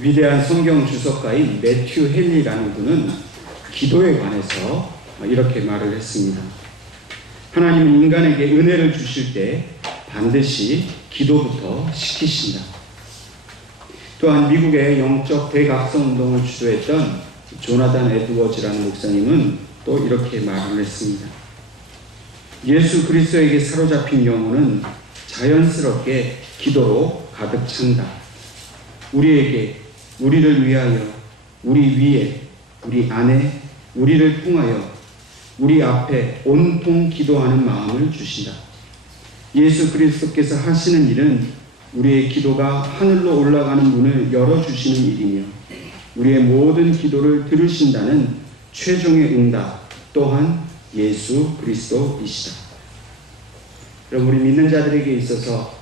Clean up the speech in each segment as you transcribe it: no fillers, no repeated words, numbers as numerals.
위대한 성경 주석가인 매튜 헨리라는 분은 기도에 관해서 이렇게 말을 했습니다. 하나님은 인간에게 은혜를 주실 때 반드시 기도부터 시키신다. 또한 미국의 영적 대각성 운동을 주도했던 조나단 에드워즈라는 목사님은 또 이렇게 말을 했습니다. 예수 그리스도에게 사로잡힌 영혼은 자연스럽게 기도로 가득 찬다. 우리에게, 우리를 위하여, 우리 위에, 우리 안에, 우리를 통하여, 우리 앞에 온통 기도하는 마음을 주신다. 예수 그리스도께서 하시는 일은 우리의 기도가 하늘로 올라가는 문을 열어주시는 일이며 우리의 모든 기도를 들으신다는 최종의 응답 또한 예수 그리스도이시다. 여러분, 우리 믿는 자들에게 있어서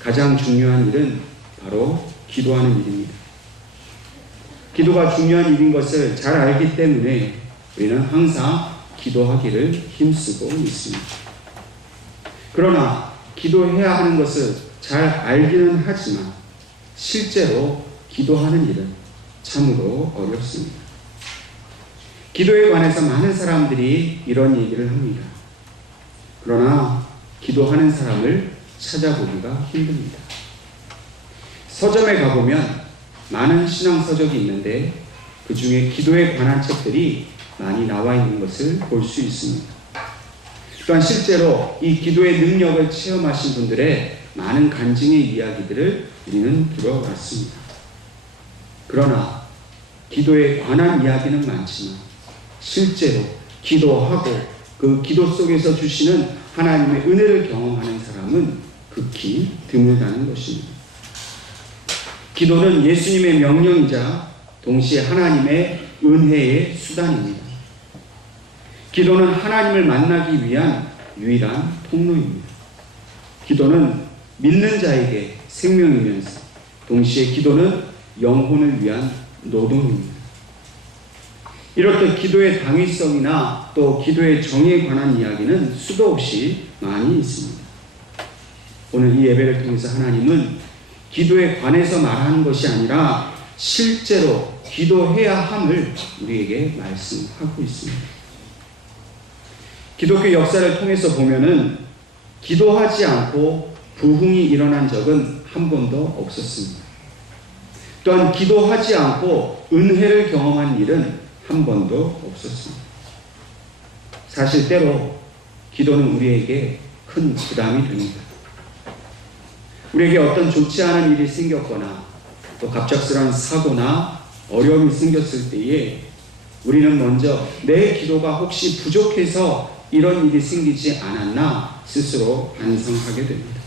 가장 중요한 일은 바로 기도하는 일입니다. 기도가 중요한 일인 것을 잘 알기 때문에 우리는 항상 기도하기를 힘쓰고 있습니다. 그러나 기도해야 하는 것을 잘 알기는 하지만 실제로 기도하는 일은 참으로 어렵습니다. 기도에 관해서 많은 사람들이 이런 얘기를 합니다. 그러나 기도하는 사람을 찾아보기가 힘듭니다. 서점에 가보면 많은 신앙서적이 있는데 그 중에 기도에 관한 책들이 많이 나와 있는 것을 볼 수 있습니다. 또한 실제로 이 기도의 능력을 체험하신 분들의 많은 간증의 이야기들을 우리는 들어왔습니다. 그러나 기도에 관한 이야기는 많지만 실제로 기도하고 그 기도 속에서 주시는 하나님의 은혜를 경험하는 사람은 극히 드물다는 것입니다. 기도는 예수님의 명령이자 동시에 하나님의 은혜의 수단입니다. 기도는 하나님을 만나기 위한 유일한 통로입니다. 기도는 믿는 자에게 생명이면서 동시에 기도는 영혼을 위한 노동입니다. 이렇듯 기도의 당위성이나 또 기도의 정의에 관한 이야기는 수도 없이 많이 있습니다. 오늘 이 예배를 통해서 하나님은 기도에 관해서 말하는 것이 아니라 실제로 기도해야 함을 우리에게 말씀하고 있습니다. 기독교 역사를 통해서 보면은 기도하지 않고 부흥이 일어난 적은 한 번도 없었습니다. 또한 기도하지 않고 은혜를 경험한 일은 한 번도 없었습니다. 사실 때로 기도는 우리에게 큰 부담이 됩니다. 우리에게 어떤 좋지 않은 일이 생겼거나 또 갑작스러운 사고나 어려움이 생겼을 때에 우리는 먼저 내 기도가 혹시 부족해서 이런 일이 생기지 않았나 스스로 반성하게 됩니다.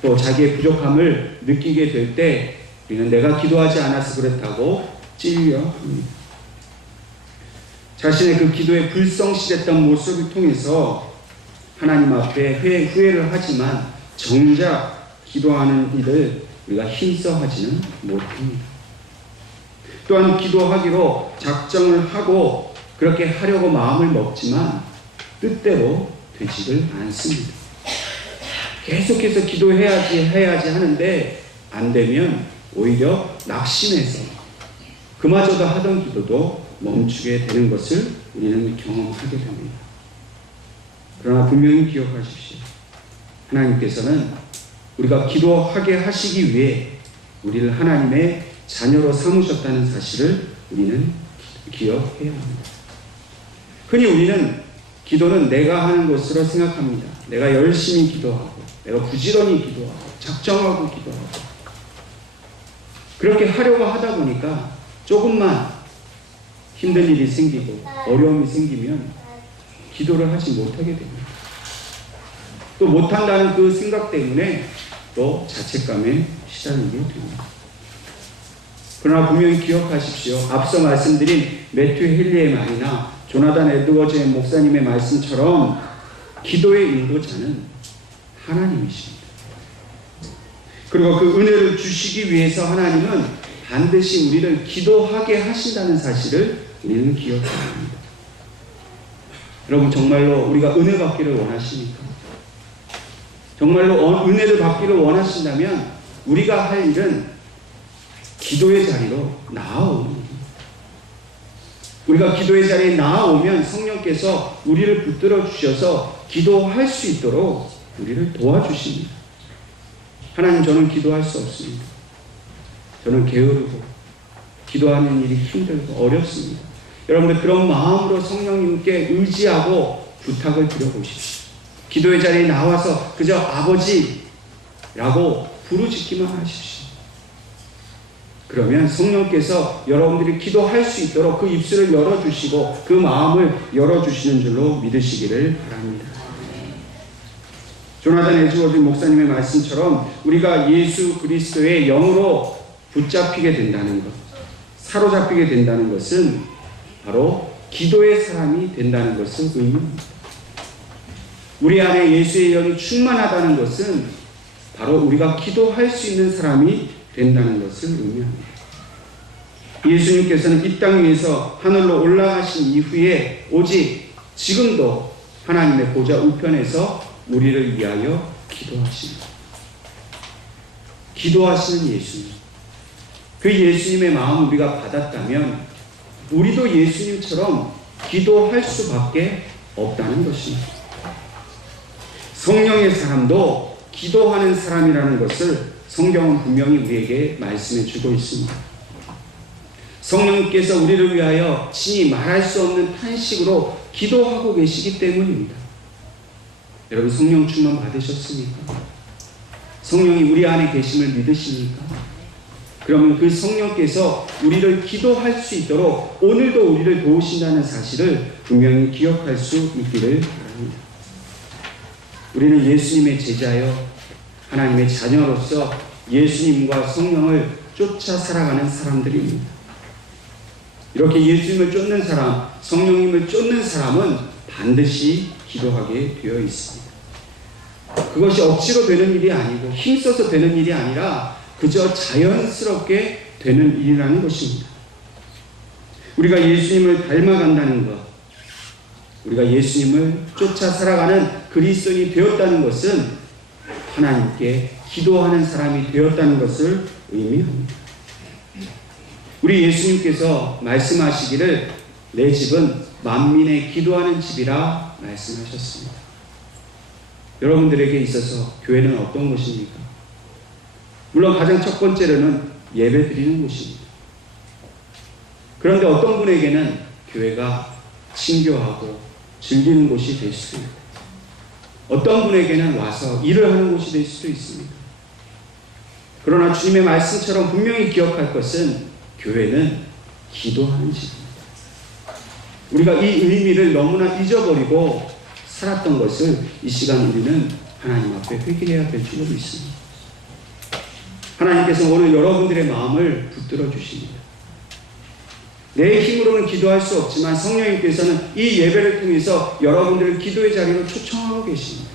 또 자기의 부족함을 느끼게 될 때 우리는 내가 기도하지 않아서 그렇다고 찔려합니다. 자신의 그 기도에 불성실했던 모습을 통해서 하나님 앞에 후회를 하지만 정작 기도하는 일을 우리가 힘써 하지는 못합니다. 또한 기도하기로 작정을 하고 그렇게 하려고 마음을 먹지만 뜻대로 되지를 않습니다. 계속해서 기도해야지 하는데 안 되면 오히려 낙심해서 그마저도 하던 기도도 멈추게 되는 것을 우리는 경험하게 됩니다. 그러나 분명히 기억하십시오. 하나님께서는 우리가 기도하게 하시기 위해 우리를 하나님의 자녀로 삼으셨다는 사실을 우리는 기억해야 합니다. 흔히 우리는 기도는 내가 하는 것으로 생각합니다. 내가 열심히 기도하고 내가 부지런히 기도하고 작정하고 기도하고 그렇게 하려고 하다 보니까 조금만 힘든 일이 생기고 어려움이 생기면 기도를 하지 못하게 됩니다. 또 못한다는 그 생각 때문에 또 자책감에 시달리게 됩니다. 그러나 분명히 기억하십시오. 앞서 말씀드린 매튜 헨리의 말이나 조나단 에드워즈 목사님의 말씀처럼 기도의 인도자는 하나님이십니다. 그리고 그 은혜를 주시기 위해서 하나님은 반드시 우리를 기도하게 하신다는 사실을 우리는 기억해야 합니다. 여러분, 정말로 우리가 은혜 받기를 원하십니까? 정말로 은혜를 받기를 원하신다면 우리가 할 일은 기도의 자리로 나아오는 겁니다. 우리가 기도의 자리에 나아오면 성령께서 우리를 붙들어 주셔서 기도할 수 있도록 우리를 도와주십니다. 하나님, 저는 기도할 수 없습니다. 저는 게으르고 기도하는 일이 힘들고 어렵습니다. 여러분들 그런 마음으로 성령님께 의지하고 부탁을 드려보십시오. 기도의 자리에 나와서 그저 아버지라고 부르짖기만 하십시오. 그러면 성령께서 여러분들이 기도할 수 있도록 그 입술을 열어주시고 그 마음을 열어주시는 줄로 믿으시기를 바랍니다. 조나단 에즈워드 목사님의 말씀처럼 우리가 예수 그리스도의 영으로 붙잡히게 된다는 것, 사로잡히게 된다는 것은 바로 기도의 사람이 된다는 것을 의미합니다. 우리 안에 예수의 영이 충만하다는 것은 바로 우리가 기도할 수 있는 사람이 된다는 것을 의미합니다. 예수님께서는 이 땅 위에서 하늘로 올라가신 이후에 오직 지금도 하나님의 보좌 우편에서 우리를 위하여 기도하십니다. 기도하시는 예수님. 그 예수님의 마음 우리가 받았다면 우리도 예수님처럼 기도할 수밖에 없다는 것입니다. 성령의 사람도 기도하는 사람이라는 것을 성경은 분명히 우리에게 말씀해 주고 있습니다. 성령님께서 우리를 위하여 친히 말할 수 없는 탄식으로 기도하고 계시기 때문입니다. 여러분, 성령 충만 받으셨습니까? 성령이 우리 안에 계심을 믿으십니까? 그러면 그 성령께서 우리를 기도할 수 있도록 오늘도 우리를 도우신다는 사실을 분명히 기억할 수 있기를 바랍니다. 우리는 예수님의 제자여 하나님의 자녀로서 예수님과 성령을 쫓아 살아가는 사람들입니다. 이렇게 예수님을 쫓는 사람, 성령님을 쫓는 사람은 반드시 기도하게 되어 있습니다. 그것이 억지로 되는 일이 아니고 힘써서 되는 일이 아니라 그저 자연스럽게 되는 일이라는 것입니다. 우리가 예수님을 닮아간다는 것, 우리가 예수님을 쫓아 살아가는 그리스도인이 되었다는 것은 하나님께 기도하는 사람이 되었다는 것을 의미합니다. 우리 예수님께서 말씀하시기를 내 집은 만민의 기도하는 집이라 말씀하셨습니다. 여러분들에게 있어서 교회는 어떤 곳입니까? 물론 가장 첫 번째로는 예배 드리는 곳입니다. 그런데 어떤 분에게는 교회가 친교하고 즐기는 곳이 될 수도 있고 어떤 분에게는 와서 일을 하는 곳이 될 수도 있습니다. 그러나 주님의 말씀처럼 분명히 기억할 것은 교회는 기도하는 집입니다. 우리가 이 의미를 너무나 잊어버리고 살았던 것을 이 시간 우리는 하나님 앞에 회개해야 될 줄로 믿습니다. 하나님께서 오늘 여러분들의 마음을 붙들어 주십니다. 내 힘으로는 기도할 수 없지만 성령님께서는 이 예배를 통해서 여러분들을 기도의 자리로 초청하고 계십니다.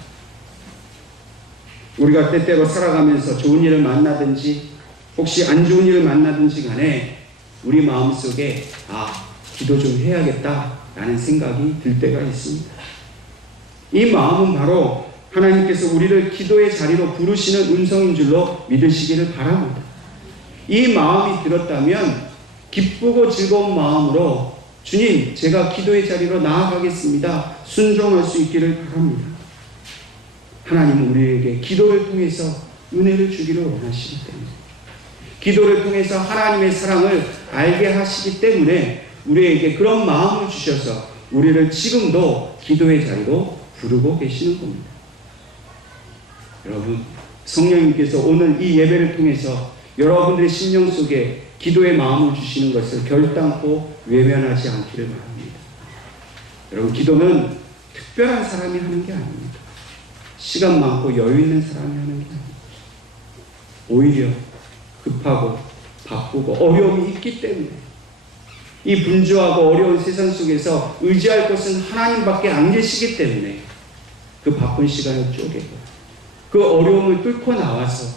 우리가 때때로 살아가면서 좋은 일을 만나든지 혹시 안 좋은 일을 만나든지 간에 우리 마음속에 기도 좀 해야겠다라는 생각이 들 때가 있습니다. 이 마음은 바로 하나님께서 우리를 기도의 자리로 부르시는 음성인 줄로 믿으시기를 바랍니다. 이 마음이 들었다면 기쁘고 즐거운 마음으로 주님, 제가 기도의 자리로 나아가겠습니다. 순종할 수 있기를 바랍니다. 하나님은 우리에게 기도를 통해서 은혜를 주기를 원하시기 때문에 기도를 통해서 하나님의 사랑을 알게 하시기 때문에 우리에게 그런 마음을 주셔서 우리를 지금도 기도의 자리로 부르고 계시는 겁니다. 여러분, 성령님께서 오늘 이 예배를 통해서 여러분들의 심령 속에 기도의 마음을 주시는 것을 결단코 외면하지 않기를 바랍니다. 여러분, 기도는 특별한 사람이 하는 게 아닙니다. 시간 많고 여유 있는 사람이 하는 게 아닙니다. 오히려 급하고 바쁘고 어려움이 있기 때문에 이 분주하고 어려운 세상 속에서 의지할 것은 하나님밖에 안 계시기 때문에 그 바쁜 시간을 쪼개고 그 어려움을 뚫고 나와서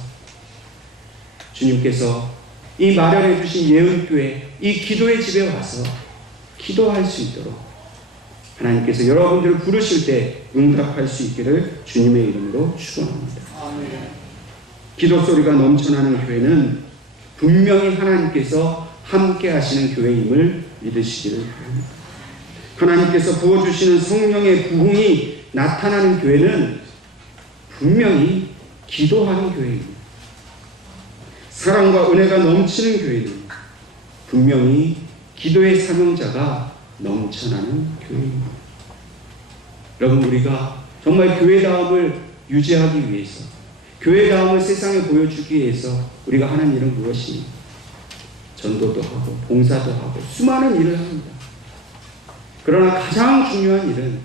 주님께서 이 마련해 주신 예언교회 이 기도의 집에 와서 기도할 수 있도록 하나님께서 여러분들을 부르실 때 응답할 수 있기를 주님의 이름으로 축원합니다. 기도 소리가 넘쳐나는 교회는 분명히 하나님께서 함께 하시는 교회임을 믿으시기를 바랍니다. 하나님께서 부어주시는 성령의 부흥이 나타나는 교회는 분명히 기도하는 교회입니다. 사랑과 은혜가 넘치는 교회는 분명히 기도의 사명자가 넘쳐나는 교회입니다. 여러분, 우리가 정말 교회다움을 유지하기 위해서, 교회다움을 세상에 보여주기 위해서 우리가 하는 일은 무엇입니까? 전도도 하고 봉사도 하고 수많은 일을 합니다. 그러나 가장 중요한 일은,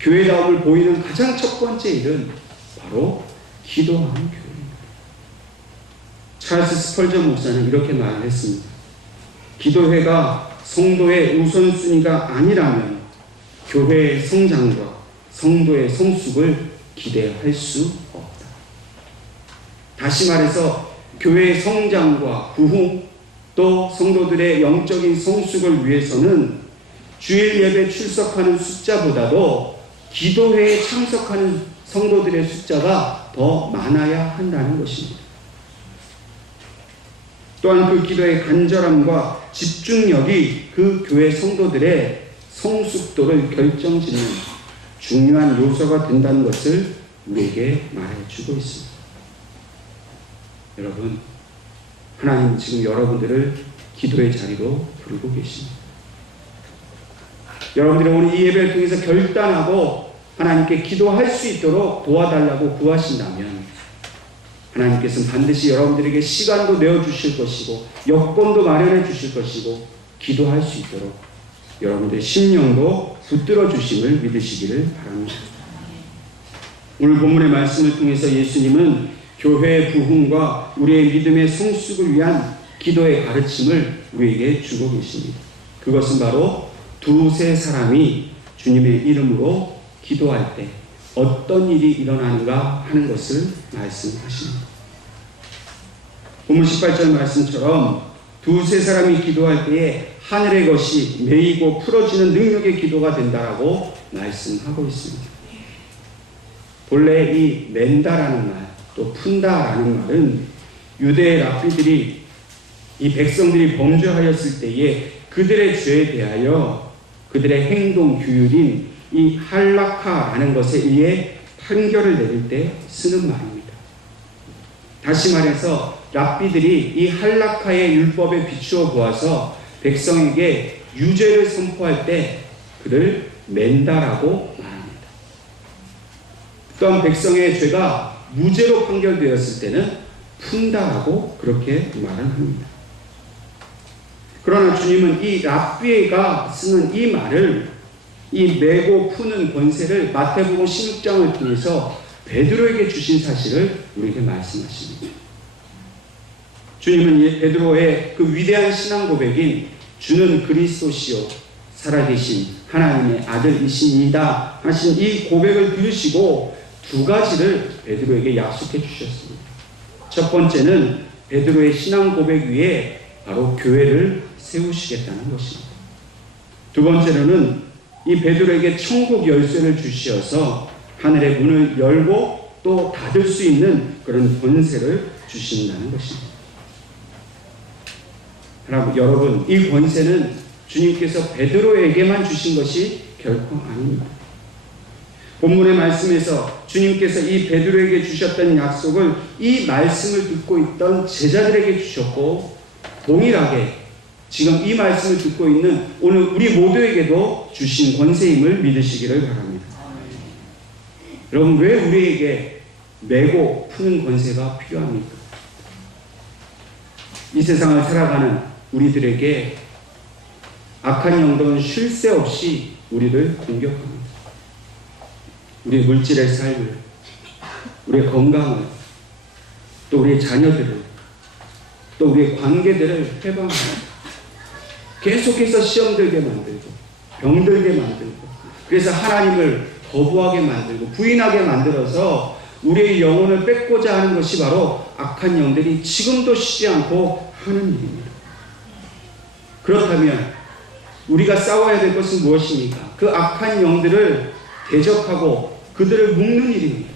교회다움을 보이는 가장 첫 번째 일은 바로 기도하는 교회입니다. 찰스 스펄전 목사는 이렇게 말을 했습니다. 기도회가 성도의 우선순위가 아니라면 교회의 성장과 성도의 성숙을 기대할 수 없다. 다시 말해서 교회의 성장과 부흥, 또 성도들의 영적인 성숙을 위해서는 주일 예배 출석하는 숫자보다도 기도회에 참석하는 성도들의 숫자가 더 많아야 한다는 것입니다. 또한 그 기도의 간절함과 집중력이 그 교회 성도들의 성숙도를 결정짓는 중요한 요소가 된다는 것을 우리에게 말해주고 있습니다. 여러분, 하나님 지금 여러분들을 기도의 자리로 부르고 계십니다. 여러분들이 오늘 이 예배를 통해서 결단하고 하나님께 기도할 수 있도록 도와달라고 구하신다면 하나님께서는 반드시 여러분들에게 시간도 내어주실 것이고 여건도 마련해 주실 것이고 기도할 수 있도록 여러분들의 심령도 붙들어 주심을 믿으시기를 바랍니다. 오늘 본문의 말씀을 통해서 예수님은 교회의 부흥과 우리의 믿음의 성숙을 위한 기도의 가르침을 우리에게 주고 계십니다. 그것은 바로 두세 사람이 주님의 이름으로 기도할 때 어떤 일이 일어나는가 하는 것을 말씀하십니다. 본문 18절 말씀처럼 두세 사람이 기도할 때에 하늘의 것이 메이고 풀어지는 능력의 기도가 된다라고 말씀하고 있습니다. 본래 이 맨다라는 말, 또 푼다라는 말은 유대의 랍비들이 이 백성들이 범죄하였을 때에 그들의 죄에 대하여 그들의 행동 규율인 이 할라카라는 것에 의해 판결을 내릴 때 쓰는 말입니다. 다시 말해서 랍비들이 이 할라카의 율법에 비추어 보아서 백성에게 유죄를 선포할 때 그를 맨다라고 말합니다. 또한 백성의 죄가 무죄로 판결되었을 때는 푼다라고 그렇게 말을 합니다. 그러나 주님은 이 랍비가 쓰는 이 말을, 이 메고 푸는 권세를 마태복음 16장을 통해서 베드로에게 주신 사실을 우리에게 말씀하십니다. 주님은 베드로의 그 위대한 신앙 고백인 주는 그리스도시요 살아계신 하나님의 아들이십니다 하신 이 고백을 들으시고 두 가지를 베드로에게 약속해 주셨습니다. 첫 번째는 베드로의 신앙 고백 위에 바로 교회를 세우시겠다는 것입니다. 두 번째로는 이 베드로에게 천국 열쇠를 주시어서 하늘의 문을 열고 또 닫을 수 있는 그런 권세를 주신다는 것입니다. 여러분, 이 권세는 주님께서 베드로에게만 주신 것이 결코 아닙니다. 본문의 말씀에서 주님께서 이 베드로에게 주셨던 약속을 이 말씀을 듣고 있던 제자들에게 주셨고, 동일하게 지금 이 말씀을 듣고 있는 오늘 우리 모두에게도 주신 권세임을 믿으시기를 바랍니다. 여러분, 왜 우리에게 메고 푸는 권세가 필요합니까? 이 세상을 살아가는 우리들에게 악한 영들은 쉴 새 없이 우리를 공격합니다. 우리의 물질의 삶을, 우리의 건강을, 또 우리의 자녀들을, 또 우리의 관계들을 해방합니다. 계속해서 시험 들게 만들고 병들게 만들고, 그래서 하나님을 거부하게 만들고 부인하게 만들어서 우리의 영혼을 뺏고자 하는 것이 바로 악한 영들이 지금도 쉬지 않고 하는 일입니다. 그렇다면 우리가 싸워야 될 것은 무엇입니까? 그 악한 영들을 대적하고 그들을 묶는 일입니다.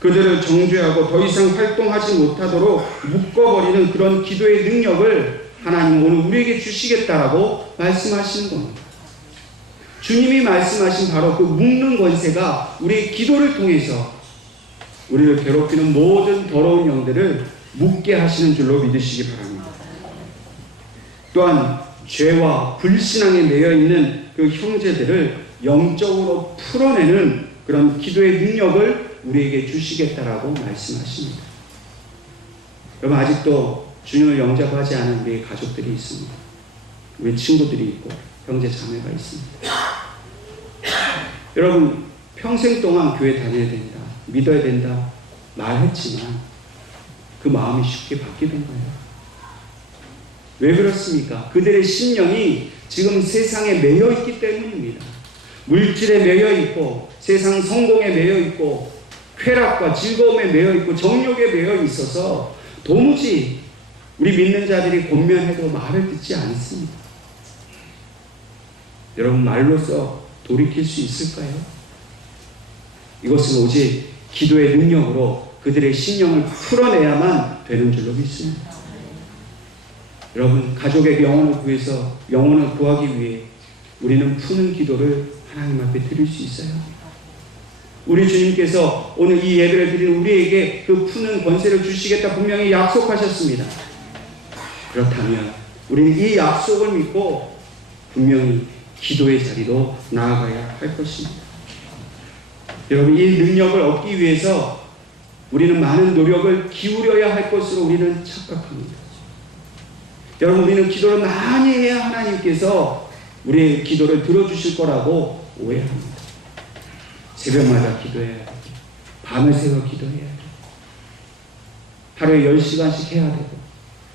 그들을 정죄하고 더 이상 활동하지 못하도록 묶어버리는 그런 기도의 능력을 하나님 오늘 우리에게 주시겠다라고 말씀하시는 겁니다. 주님이 말씀하신 바로 그 묶는 권세가 우리의 기도를 통해서 우리를 괴롭히는 모든 더러운 영들을 묶게 하시는 줄로 믿으시기 바랍니다. 또한 죄와 불신앙에 매여 있는 그 형제들을 영적으로 풀어내는 그런 기도의 능력을 우리에게 주시겠다라고 말씀하십니다. 여러분, 아직도 주님을 영접하지 않은 우리의 가족들이 있습니다. 우리 친구들이 있고 형제 자매가 있습니다. 여러분, 평생 동안 교회 다녀야 된다, 믿어야 된다 말했지만 그 마음이 쉽게 바뀌는 거예요. 왜 그렇습니까? 그들의 심령이 지금 세상에 매여 있기 때문입니다. 물질에 매여 있고 세상 성공에 매여 있고 쾌락과 즐거움에 매여 있고 정욕에 매여 있어서 도무지 우리 믿는 자들이 권면해도 말을 듣지 않습니다. 여러분, 말로써 돌이킬 수 있을까요? 이것은 오직 기도의 능력으로 그들의 심령을 풀어내야만 되는 줄로 믿습니다. 여러분, 가족에게 영혼을 구하기 위해 우리는 푸는 기도를 하나님 앞에 드릴 수 있어요. 우리 주님께서 오늘 이 예배를 드리는 우리에게 그 푸는 권세를 주시겠다 분명히 약속하셨습니다. 그렇다면 우리는 이 약속을 믿고 분명히 기도의 자리로 나아가야 할 것입니다. 여러분, 이 능력을 얻기 위해서 우리는 많은 노력을 기울여야 할 것으로 우리는 착각합니다. 여러분, 우리는 기도를 많이 해야 하나님께서 우리의 기도를 들어주실 거라고 오해합니다. 새벽마다 기도해야 되고 밤을 새워 기도해야 되고 하루에 10시간씩 해야 되고,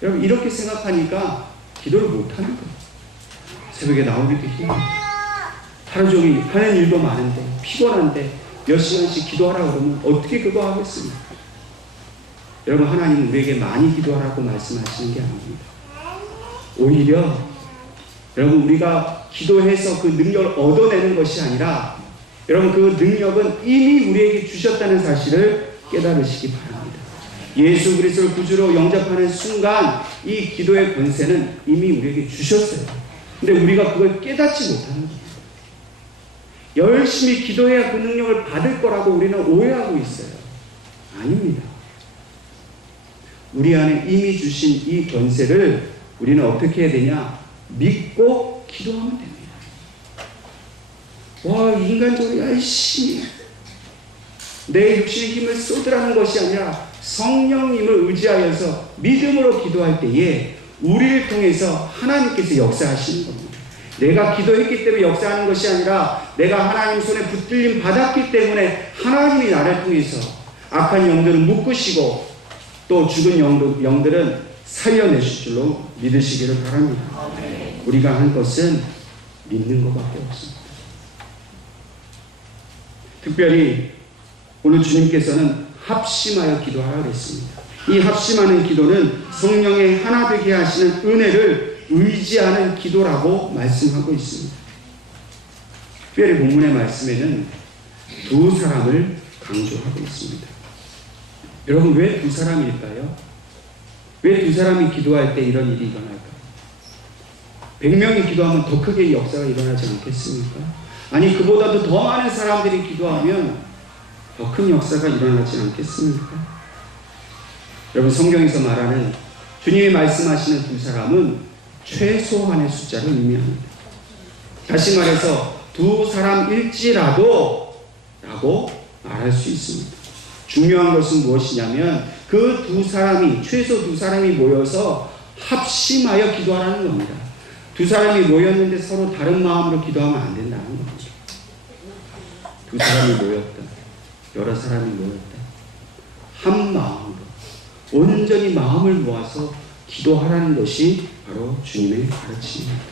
여러분, 이렇게 생각하니까 기도를 못하는 거예요. 새벽에 나오기도 힘들고 하루 종일 하는 일도 많은데 피곤한데 몇 시간씩 기도하라고 그러면 어떻게 그거 하겠습니까? 여러분, 하나님은 우리에게 많이 기도하라고 말씀하시는 게 아닙니다. 오히려 여러분, 우리가 기도해서 그 능력을 얻어내는 것이 아니라 여러분, 그 능력은 이미 우리에게 주셨다는 사실을 깨달으시기 바랍니다. 예수 그리스도를 구주로 영접하는 순간 이 기도의 권세는 이미 우리에게 주셨어요. 근데 우리가 그걸 깨닫지 못하는 겁니다. 열심히 기도해야 그 능력을 받을 거라고 우리는 오해하고 있어요. 아닙니다. 우리 안에 이미 주신 이 권세를 우리는 어떻게 해야 되냐? 믿고 기도하면 됩니다. 와, 인간적으로 열심히 내 육신의 힘을 쏟으라는 것이 아니라 성령님을 의지하여서 믿음으로 기도할 때에 우리를 통해서 하나님께서 역사하시는 겁니다. 내가 기도했기 때문에 역사하는 것이 아니라 내가 하나님 손에 붙들림 받았기 때문에 하나님이 나를 통해서 악한 영들은 묶으시고 또 죽은 영들은 살려내실 줄로 믿으시기를 바랍니다. 우리가 한 것은 믿는 것밖에 없습니다. 특별히 오늘 주님께서는 합심하여 기도하라 그랬습니다. 이 합심하는 기도는 성령의 하나 되게 하시는 은혜를 의지하는 기도라고 말씀하고 있습니다. 특별히 본문의 말씀에는 두 사람을 강조하고 있습니다. 여러분, 왜 두 사람일까요? 왜 두 사람이 기도할 때 이런 일이 일어날까요? 100명이 기도하면 더 크게 역사가 일어나지 않겠습니까? 아니, 그보다도 더 많은 사람들이 기도하면 더 큰 역사가 일어나지 않겠습니까? 여러분, 성경에서 말하는 주님이 말씀하시는 두 사람은 최소한의 숫자를 의미합니다. 다시 말해서 두 사람일지라도 라고 말할 수 있습니다. 중요한 것은 무엇이냐면 그 두 사람이, 최소 두 사람이 모여서 합심하여 기도하라는 겁니다. 두 사람이 모였는데 서로 다른 마음으로 기도하면 안 된다는 겁니다. 두 사람이 모였다, 여러 사람이 모였다, 한 마음으로 온전히 마음을 모아서 기도하라는 것이 바로 주님의 가르침입니다.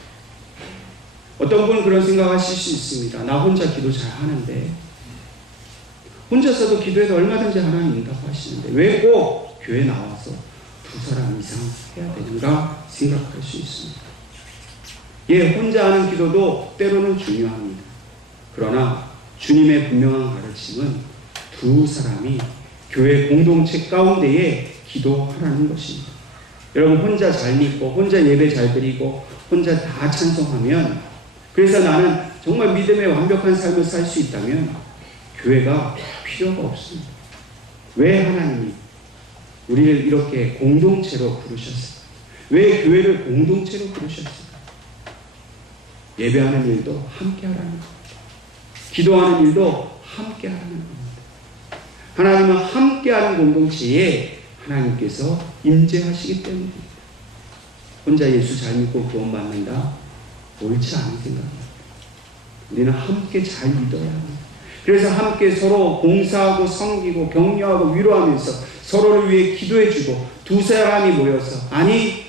어떤 분은 그런 생각하실 수 있습니다. 나 혼자 기도 잘 하는데, 혼자서도 기도해도 얼마든지 하나님 응답 하시는데 왜 꼭 교회 나와서 두 사람 이상 해야 되는가 생각할 수 있습니다. 예, 혼자 하는 기도도 때로는 중요합니다. 그러나 주님의 분명한 가르침은 두 사람이 교회 공동체 가운데에 기도하라는 것입니다. 여러분 혼자 잘 믿고 혼자 예배 잘 드리고 혼자 다 찬송하면, 그래서 나는 정말 믿음의 완벽한 삶을 살 수 있다면 교회가 필요가 없습니다. 왜 하나님이 우리를 이렇게 공동체로 부르셨을까? 왜 교회를 공동체로 부르셨을까? 예배하는 일도 함께 하라는 겁니다. 기도하는 일도 함께 하라는 겁니다. 하나님은 함께하는 공동체에 하나님께서 임재하시기 때문입니다. 혼자 예수 잘 믿고 구원받는다? 옳지 않은 생각입니다. 우리는 함께 잘 믿어야 합니다. 그래서 함께 서로 봉사하고 섬기고 격려하고 위로하면서 서로를 위해 기도해주고, 두 사람이 모여서, 아니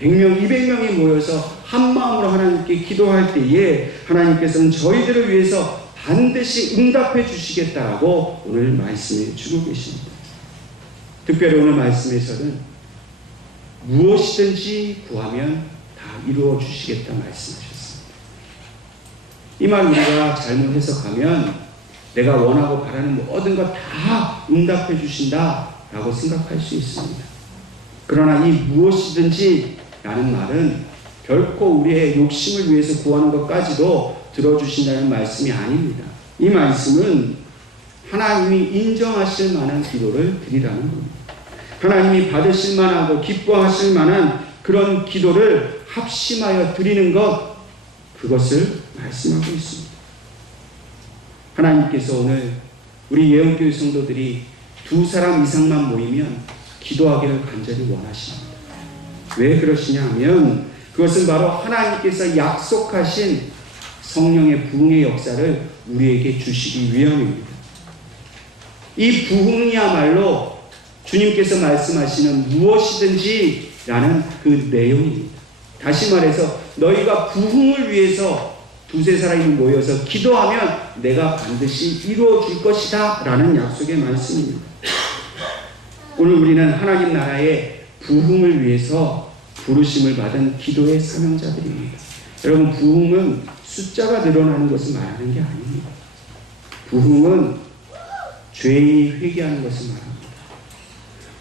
100명, 200명이 모여서 한 마음으로 하나님께 기도할 때에 하나님께서는 저희들을 위해서 반드시 응답해 주시겠다라고 오늘 말씀해 주고 계십니다. 특별히 오늘 말씀에서는 무엇이든지 구하면 다 이루어 주시겠다 말씀하셨습니다. 이 말 우리가 잘못 해석하면 내가 원하고 바라는 모든 것 다 응답해 주신다라고 생각할 수 있습니다. 그러나 이 무엇이든지 라는 말은 결코 우리의 욕심을 위해서 구하는 것까지도 들어주신다는 말씀이 아닙니다. 이 말씀은 하나님이 인정하실 만한 기도를 드리라는 겁니다. 하나님이 받으실 만하고 기뻐하실 만한 그런 기도를 합심하여 드리는 것, 그것을 말씀하고 있습니다. 하나님께서 오늘 우리 예언교회 성도들이 2사람 이상만 모이면 기도하기를 간절히 원하십니다. 왜 그러시냐 하면 그것은 바로 하나님께서 약속하신 성령의 부흥의 역사를 우리에게 주시기 위함입니다. 이 부흥이야말로 주님께서 말씀하시는 무엇이든지 라는 그 내용입니다. 다시 말해서 너희가 부흥을 위해서 2-3사람이 모여서 기도하면 내가 반드시 이루어 줄 것이다 라는 약속의 말씀입니다. 오늘 우리는 하나님 나라의 부흥을 위해서 부르심을 받은 기도의 사명자들입니다. 여러분, 부흥은 숫자가 늘어나는 것을 말하는 게 아닙니다. 부흥은 죄인이 회개하는 것을 말합니다.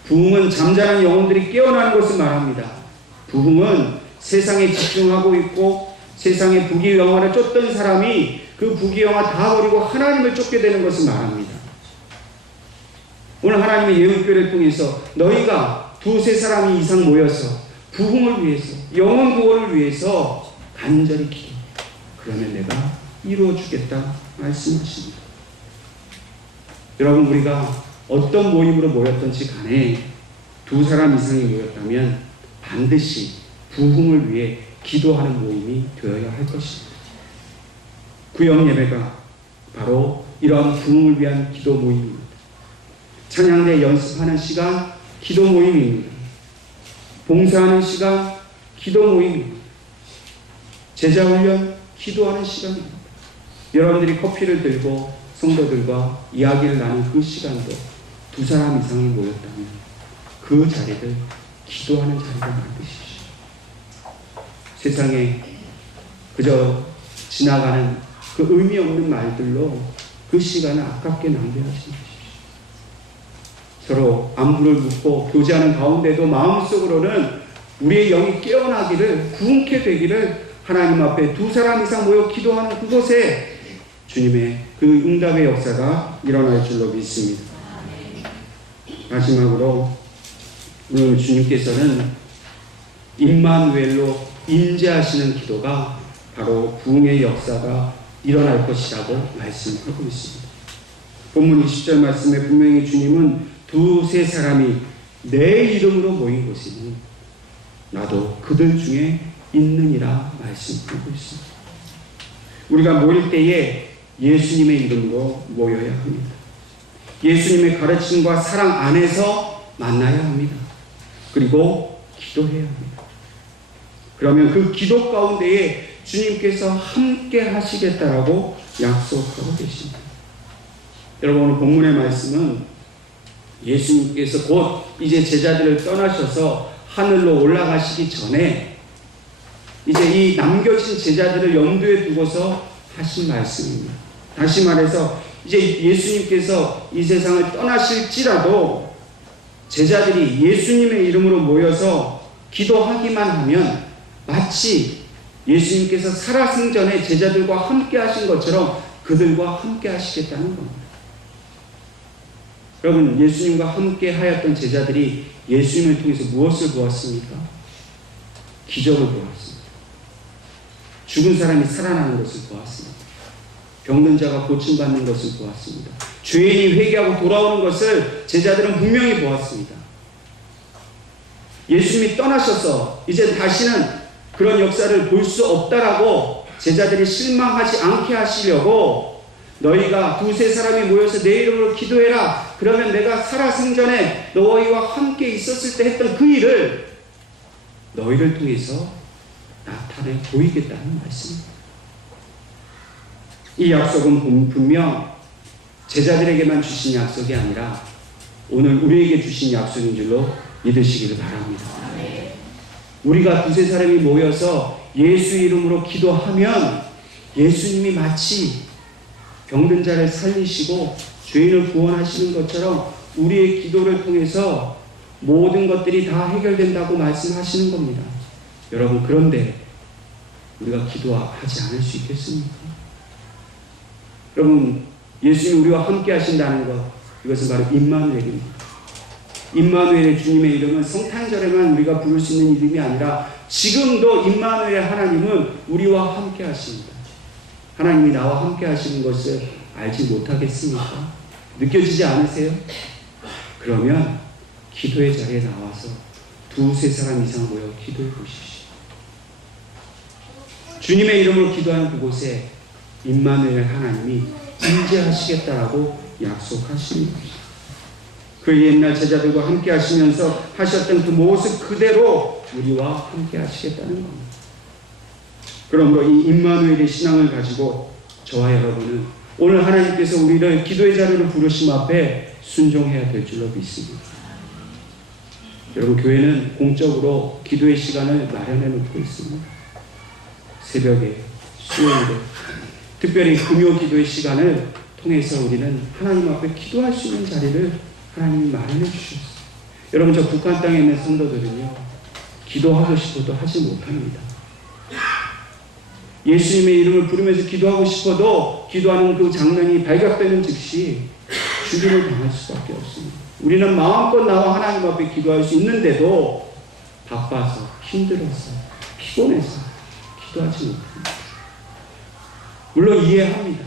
부흥은 잠자는 영혼들이 깨어나는 것을 말합니다. 부흥은 세상에 집중하고 있고 세상의 부귀영화를 쫓던 사람이 그 부귀영화 다 버리고 하나님을 쫓게 되는 것을 말합니다. 오늘 하나님의 예언교회를 통해서 너희가 2-3사람이 이상 모여서 부흥을 위해서, 영혼 구원을 위해서 간절히 기도, 그러면 내가 이루어 주겠다 말씀하십니다. 여러분, 우리가 어떤 모임으로 모였던지 간에 2사람 이상이 모였다면 반드시 부흥을 위해 기도하는 모임이 되어야 할 것입니다. 구역 예배가 바로 이러한 부흥을 위한 기도 모임입니다. 찬양대 연습하는 시간, 기도 모임입니다. 봉사하는 시간, 기도 모임입니다. 제자훈련, 기도하는 시간입니다. 여러분들이 커피를 들고 성도들과 이야기를 나눈 그 시간도 2사람 이상이 모였다면 그 자리를 기도하는 자리로 만드십시오. 세상에 그저 지나가는 그 의미 없는 말들로 그 시간을 아깝게 낭비하지 마십시오. 서로 안부를 묻고 교제하는 가운데도 마음속으로는 우리의 영이 깨어나기를, 부흥케 되기를, 하나님 앞에 2사람 이상 모여 기도하는 그곳에 주님의 그 응답의 역사가 일어날 줄로 믿습니다. 마지막으로 오늘 주님께서는 임마누엘로 임재하시는 기도가 바로 부흥의 역사가 일어날 것이라고 말씀하고 있습니다. 본문 20절 말씀에 분명히 주님은 2-3사람이 내 이름으로 모인 곳에는 나도 그들 중에 있느니라 말씀하고 있습니다. 우리가 모일 때에 예수님의 이름으로 모여야 합니다. 예수님의 가르침과 사랑 안에서 만나야 합니다. 그리고 기도해야 합니다. 그러면 그 기도 가운데에 주님께서 함께 하시겠다라고 약속하고 계십니다. 여러분, 오늘 본문의 말씀은 예수님께서 곧 이제 제자들을 떠나셔서 하늘로 올라가시기 전에 이제 이 남겨진 제자들을 염두에 두고서 하신 말씀입니다. 다시 말해서 이제 예수님께서 이 세상을 떠나실지라도 제자들이 예수님의 이름으로 모여서 기도하기만 하면 마치 예수님께서 살아승전에 제자들과 함께 하신 것처럼 그들과 함께 하시겠다는 겁니다. 여러분, 예수님과 함께 하였던 제자들이 예수님을 통해서 무엇을 보았습니까? 기적을 보았습니다. 죽은 사람이 살아나는 것을 보았습니다. 병든 자가 고침받는 것을 보았습니다. 죄인이 회개하고 돌아오는 것을 제자들은 분명히 보았습니다. 예수님이 떠나셔서 이제 다시는 그런 역사를 볼 수 없다라고 제자들이 실망하지 않게 하시려고 너희가 두세 사람이 모여서 내 이름으로 기도해라. 그러면 내가 살아생전에 너희와 함께 있었을 때 했던 그 일을 너희를 통해서 나타내 보이겠다는 말씀입니다. 이 약속은 분명 제자들에게만 주신 약속이 아니라 오늘 우리에게 주신 약속인 줄로 믿으시기를 바랍니다. 우리가 두세 사람이 모여서 예수 이름으로 기도하면 예수님이 마치 병든 자를 살리시고 죄인을 구원하시는 것처럼 우리의 기도를 통해서 모든 것들이 다 해결된다고 말씀하시는 겁니다. 여러분, 그런데 우리가 기도하지 않을 수 있겠습니까? 여러분, 예수님이 우리와 함께 하신다는 것, 이것은 바로 임마누엘입니다. 임마누엘의 주님의 이름은 성탄절에만 우리가 부를 수 있는 이름이 아니라 지금도 임마누엘 하나님은 우리와 함께 하십니다. 하나님이 나와 함께 하시는 것을 알지 못하겠습니까? 느껴지지 않으세요? 그러면 기도의 자리에 나와서 두세 사람 이상 모여 기도해 보십시오. 주님의 이름으로 기도하는 그곳에 임마누엘 하나님이 임재하시겠다라고 약속하십니다. 그 옛날 제자들과 함께 하시면서 하셨던 그 모습 그대로 우리와 함께 하시겠다는 겁니다. 그러므로 이 임마누엘의 신앙을 가지고 저와 여러분은 오늘 하나님께서 우리를 기도의 자리로 부르심 앞에 순종해야 될 줄로 믿습니다. 여러분, 교회는 공적으로 기도의 시간을 마련해 놓고 있습니다. 새벽에, 수요일에, 특별히 금요 기도의 시간을 통해서 우리는 하나님 앞에 기도할 수 있는 자리를 하나님이 마련해 주셨어요. 여러분, 저 북한 땅에 있는 성도들은요, 기도하고 싶어도 하지 못합니다. 예수님의 이름을 부르면서 기도하고 싶어도 기도하는 그 장면이 발각되는 즉시 죽임을 당할 수밖에 없습니다. 우리는 마음껏 나와 하나님 앞에 기도할 수 있는데도 바빠서, 힘들어서, 피곤해서 기도하지 못합니다. 물론 이해합니다.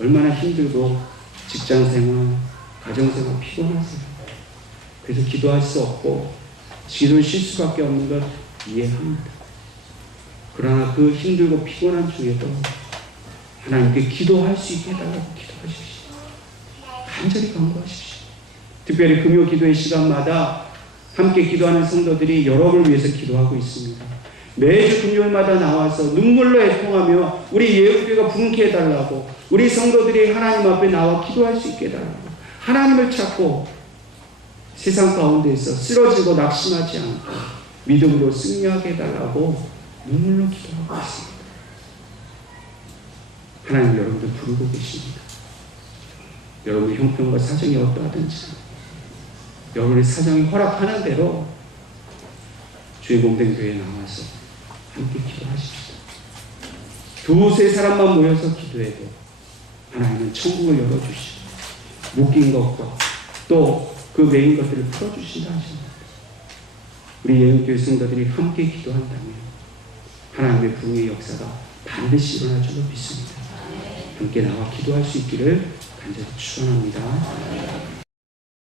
얼마나 힘들고 직장생활, 가정생활 피곤하세요. 그래서 기도할 수 없고 기도를 쉴 수밖에 없는 것 이해합니다. 그러나 그 힘들고 피곤한 중에도 하나님께 기도할 수 있게 해달라고 기도하십시오. 간절히 간구하십시오. 특별히 금요 기도의 시간마다 함께 기도하는 성도들이 여러분을 위해서 기도하고 있습니다. 매주 금요일마다 나와서 눈물로 애통하며 우리 예우교회가 부흥케 해달라고, 우리 성도들이 하나님 앞에 나와 기도할 수 있게 해달라고, 하나님을 찾고 세상 가운데에서 쓰러지고 낙심하지 않고 믿음으로 승리하게 해달라고 눈물로 기도하고 있습니다. 하나님 여러분들 부르고 계십니다. 여러분의 형편과 사정이 어떠하든지 여러분의 사정이 허락하는 대로 주의 몸된 교회에 나와서 함께 기도하십시오. 두세 사람만 모여서 기도해도 하나님은 천국을 열어주시고 묶인 것과 또 그 메인 것들을 풀어주신다 하십니다. 우리 예언교회 성도들이 함께 기도한다면 하나님의 부흥의 역사가 반드시 일어날 줄로 믿습니다. 함께 나와 기도할 수 있기를 간절히 축원합니다.